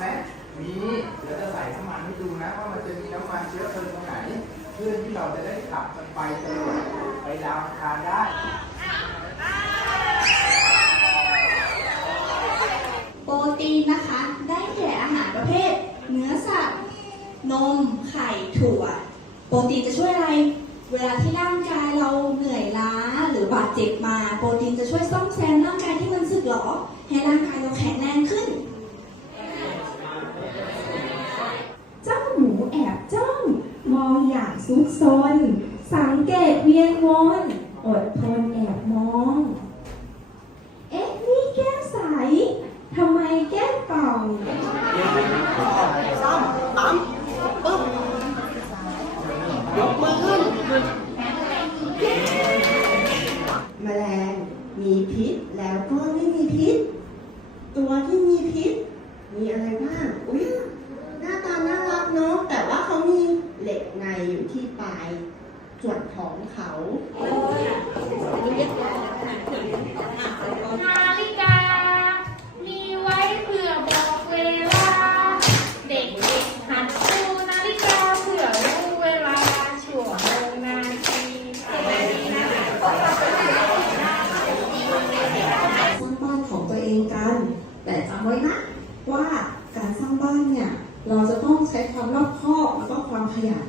ไหมมีเราจะใส่น้ำมันให้ดูนะว่ามันจะมีน้ำมันเชื้อเพลิงตรงไหน เพื่อที่เราจะได้ขับมันไปตลอดไปดาวคารได้โปรตีนนะคะ ได้แกอาหารประเภท เนื้อสัตว์ นม ไข่ ถั่ว โปรตีนจะช่วยอะไร เวลาที่ร่างกายเราเหนื่อยล้าหรือบาดเจ็บมา โปรตีนจะช่วยซ่อมแซมร่างกายที่มันสึกหรอ ให้ร่างกายเราแข็งแรง ซุกซน สังเกตเวียนวนอดทนแอบมอง เอ๊ะ นี่แก้วใสทำไมแก้วกล่องแมลงมีพิษแล้วก็ไม่มีพิษ ตัวที่มีพิษ มีอะไรบ้าง อุ้ยหน้าตาน่ารักเนาะแต่ว่าเขามีเหล็กใน อยู่ที่ปลายส่วนของเขานาฬิกา มีไว้เพื่อบอกเวลา เด็กๆหัดดูนาฬิกาเพื่อรู้เวลาชั่วโมงนาทีเท่านี้นะสร้างบ้านของตัวเองกัน แต่จำไว้นะว่าการสร้างบ้านเนี่ย เราจะต้องใช้ความรอบคอบแล้วก็ความขยัน